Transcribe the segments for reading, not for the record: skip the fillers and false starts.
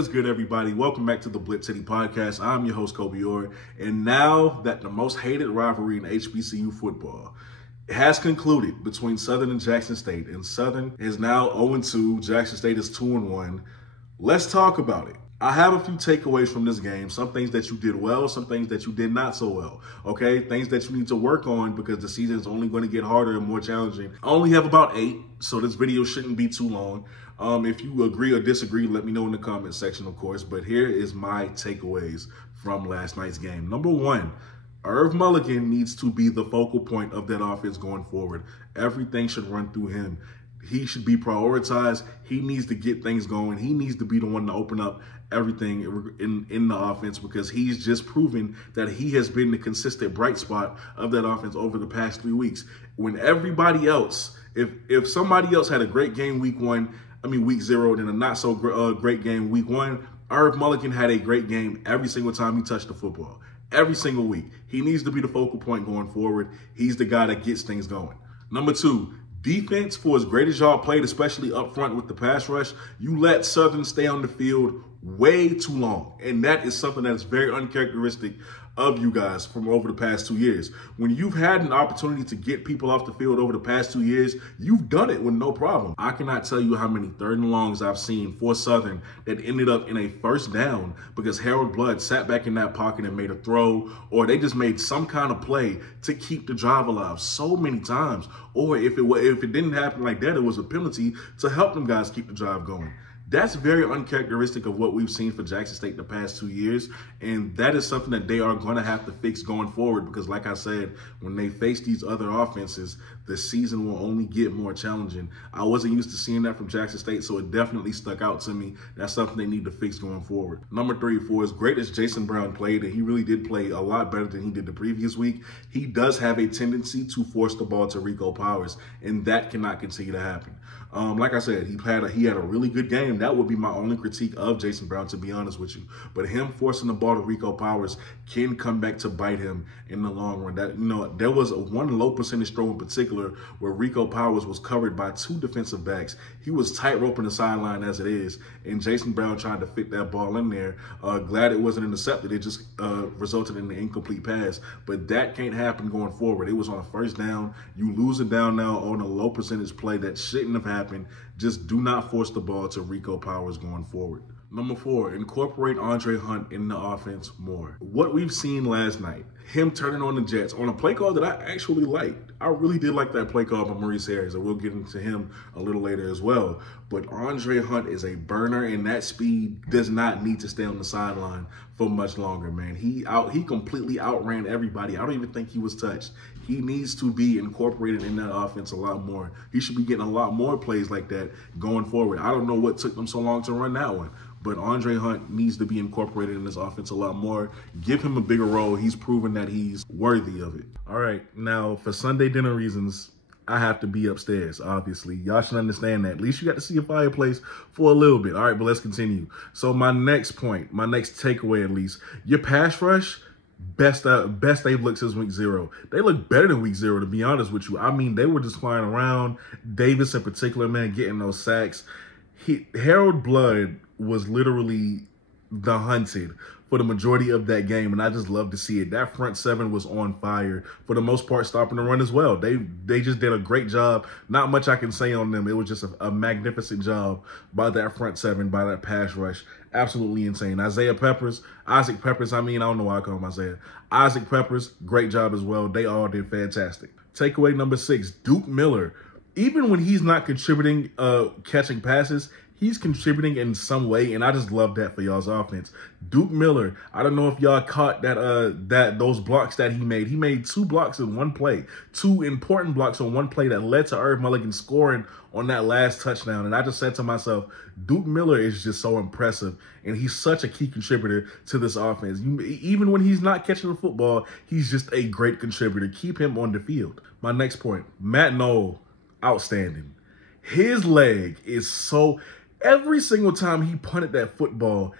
is good, everybody? Welcome back to the BlitzCity Podcast. I'm your host, Kobe Orr. And now that the most hated rivalry in HBCU football has concluded between Southern and Jackson State, and Southern is now 0-2, Jackson State is 2-1. Let's talk about it. I have a few takeaways from this game, some things that you did well, some things that you did not so well, okay? Things that you need to work on because the season is only going to get harder and more challenging. I only have about 8, so this video shouldn't be too long. If you agree or disagree, let me know in the comment section, of course. But here is my takeaways from last night's game. Number 1, Irv Mulligan needs to be the focal point of that offense going forward. Everything should run through him. He should be prioritized. He needs to get things going. He needs to be the one to open up everything in the offense because he's just proven that he has been the consistent bright spot of that offense over the past 3 weeks. When everybody else, if somebody else had a great game week 0, then a not so great game week 1, Irv Mulligan had a great game every single time he touched the football. Every single week. He needs to be the focal point going forward. He's the guy that gets things going. Number 2, defense, for as great as y'all played, especially up front with the pass rush, you let Southern stay on the field way too long. And that is something that is very uncharacteristic of you guys from over the past 2 years. When you've had an opportunity to get people off the field over the past 2 years, you've done it with no problem. I cannot tell you how many 3rd and longs I've seen for Southern that ended up in a first down because Harold Blood sat back in that pocket and made a throw, or they just made some kind of play to keep the drive alive so many times. Or if it didn't happen like that, it was a penalty to help them guys keep the drive going. That's very uncharacteristic of what we've seen for Jackson State the past 2 years, and that is something that they are going to have to fix going forward because, like I said, when they face these other offenses, the season will only get more challenging. I wasn't used to seeing that from Jackson State, so it definitely stuck out to me. That's something they need to fix going forward. Number 3, for as great as Jason Brown played, and he really did play a lot better than he did the previous week, he does have a tendency to force the ball to Rico Powers, and that cannot continue to happen. Like I said, he had a really good game. That would be my only critique of Jason Brown, to be honest with you. But him forcing the ball to Rico Powers can come back to bite him in the long run. There was one low percentage throw in particular where Rico Powers was covered by 2 defensive backs. He was tight-roping the sideline as it is, and Jason Brown tried to fit that ball in there. Glad it wasn't intercepted. It just resulted in an incomplete pass. But that can't happen going forward. It was on a first down. You lose it down now on a low percentage play that shouldn't have happened. Just do not force the ball to Rico Powers going forward. Number 4, incorporate Andre Hunt in the offense more. What we've seen last night, him turning on the Jets on a play call that I actually liked. I really did like that play call by Maurice Harris, and we'll get into him a little later as well. But Andre Hunt is a burner, and that speed does not need to stay on the sideline for much longer, man. He completely outran everybody. I don't even think he was touched. He needs to be incorporated in that offense a lot more. He should be getting a lot more plays like that going forward. I don't know what took them so long to run that one, but Andre Hunt needs to be incorporated in this offense a lot more. Give him a bigger role. He's proven that he's worthy of it. All right, now for Sunday dinner reasons, I have to be upstairs, obviously. Y'all should understand that. At least you got to see a fireplace for a little bit. All right, but let's continue. So my next point, my next takeaway at least, your pass rush, best they've looked since week 0. They look better than week 0, to be honest with you. I mean, they were just flying around. Davis in particular, man, getting those sacks. Harold Blood was literally the hunted for the majority of that game, and I just love to see it. That front 7 was on fire, for the most part, stopping the run as well. They just did a great job. Not much I can say on them. It was just a magnificent job by that front 7, by that pass rush. Absolutely insane. Isaac Peppers, I don't know why I call him Isaiah. Isaac Peppers, great job as well. They all did fantastic. Takeaway number 6, Duke Miller. Even when he's not contributing, catching passes, he's contributing in some way, and I just love that for y'all's offense. Duke Miller, I don't know if y'all caught those blocks that he made. He made 2 blocks in one play, 2 important blocks on one play that led to Irv Mulligan scoring on that last touchdown. And I just said to myself, Duke Miller is just so impressive, and he's such a key contributor to this offense. Even when he's not catching the football, he's just a great contributor. Keep him on the field. My next point, Matt Knoll, outstanding. His leg is so... Every single time he punted that football,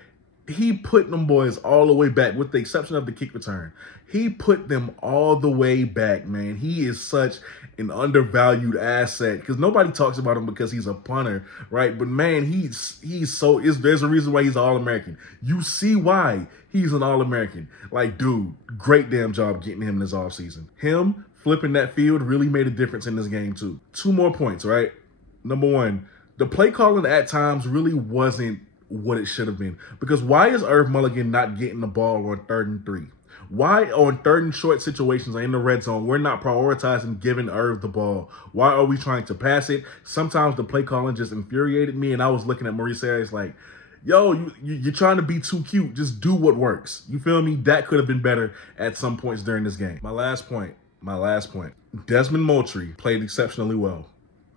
He put them boys all the way back, with the exception of the kick return. He put them all the way back, man. He is such an undervalued asset because nobody talks about him because he's a punter, right? But man, there's a reason why he's an All-American. You see why he's an All-American. Like, dude, great damn job getting him this offseason. Him flipping that field really made a difference in this game too. 2 more points, right? Number 1, the play calling at times really wasn't what it should have been. Because why is Irv Mulligan not getting the ball on 3rd and 3? Why on 3rd and short situations or in the red zone, we're not prioritizing giving Irv the ball? Why are we trying to pass it? Sometimes the play calling just infuriated me, and I was looking at Maurice Harris like, yo, you're trying to be too cute. Just do what works. You feel me? That could have been better at some points during this game. My last point. Desmond Moultrie played exceptionally well.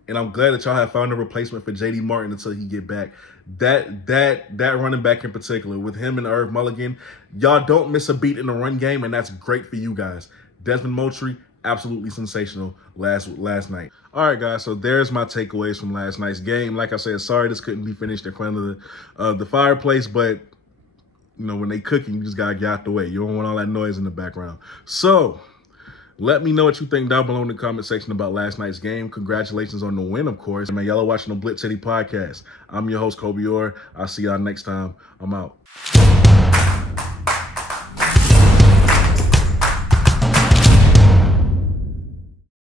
And I'm glad that y'all have found a replacement for J.D. Martin until he get back. That running back in particular, with him and Irv Mulligan, y'all don't miss a beat in the run game, and that's great for you guys. Desmond Moultrie, absolutely sensational last night. All right, guys, so there's my takeaways from last night's game. Like I said, sorry this couldn't be finished in front of the fireplace, but you know, when they cooking, you just gotta get out the way. You don't want all that noise in the background. So let me know what you think down below in the comment section about last night's game. Congratulations on the win, of course. Man, y'all are watching the BlitzCity Podcast. I'm your host, Kobe Orr. I'll see y'all next time. I'm out.